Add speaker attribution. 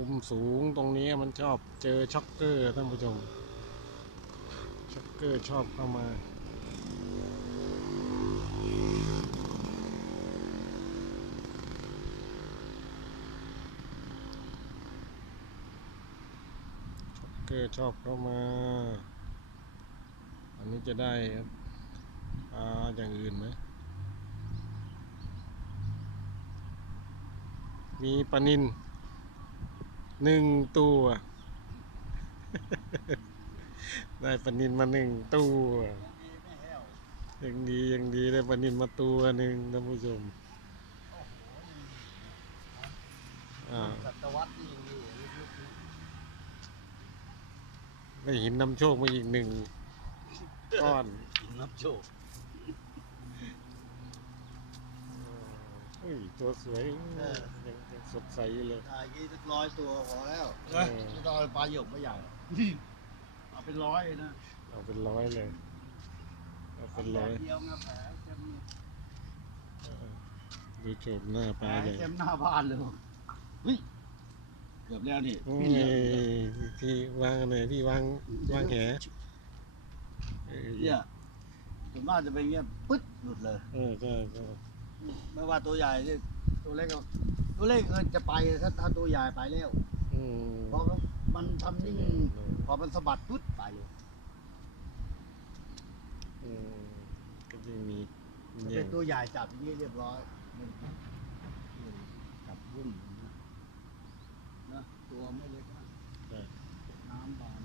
Speaker 1: ุมสูงตรงนี้มันชอบเจอช็อกเกอร์ท่านผู้ชม ช็อกเกอร์ชอบเข้ามาช็อกเกอร์ชอบเข้ามา อันนี้จะได้ปลาอย่างอื่นไหม มีปลานิน หนึ่งตัว ได้ปนินมาหนึ่งตัวยังดียังดีได้ปนินมาตัวหนึ่งท่านผู้ชม
Speaker 2: สัตวัตนี่นี่
Speaker 1: ได้หินนำโชคมาอีกหนึ่งก้อน
Speaker 2: กินนับโชค
Speaker 1: เฮ้ยตัวสวยยังยังสดใสอยู่เลย
Speaker 2: ถ่ายกี่สักร้อยตัวพอแล้ว
Speaker 1: เออ
Speaker 2: ไม่ต้องเอาปลาหยกไม่ใหญ่หรอกเอาเป็นร้อยเลยนะ
Speaker 1: เอาเป็นร้อยเลยเอาเป็นร้อย
Speaker 2: เดียวนะแผลเต็ม
Speaker 1: เออดูโฉบหน้าป
Speaker 2: แผล
Speaker 1: ลาเลย
Speaker 2: เต็มหน้าบ้านเลยเฮ้ยเกือบแล้วนี่
Speaker 1: โอ้
Speaker 2: พี่
Speaker 1: ย
Speaker 2: เหลือ
Speaker 1: ที่วางไหนที่วางวางแหเออ
Speaker 2: เนี่ยส่วนมากจะเป็นเงี้ยปึ๊ดหลุดเลย
Speaker 1: เออก็ก็
Speaker 2: ไม่ว่าตัวใหญ่เนี่ยตัวเล็กก็ตัวเล็กก็จะไปถ้าถ้าตัวใหญ่ไปแล้ว
Speaker 1: อืม
Speaker 2: พอมันทำนิ่งพอมันสะบัดปุ๊บไปเลย
Speaker 1: อืมก็จะมี
Speaker 2: จะ
Speaker 1: เนี่
Speaker 2: เป็
Speaker 1: ย
Speaker 2: นตัวใหญ่จับอย่างนี้เรียบร้อยมันกับวุ่นนะตัวไม่เล็กมากน้ำบาน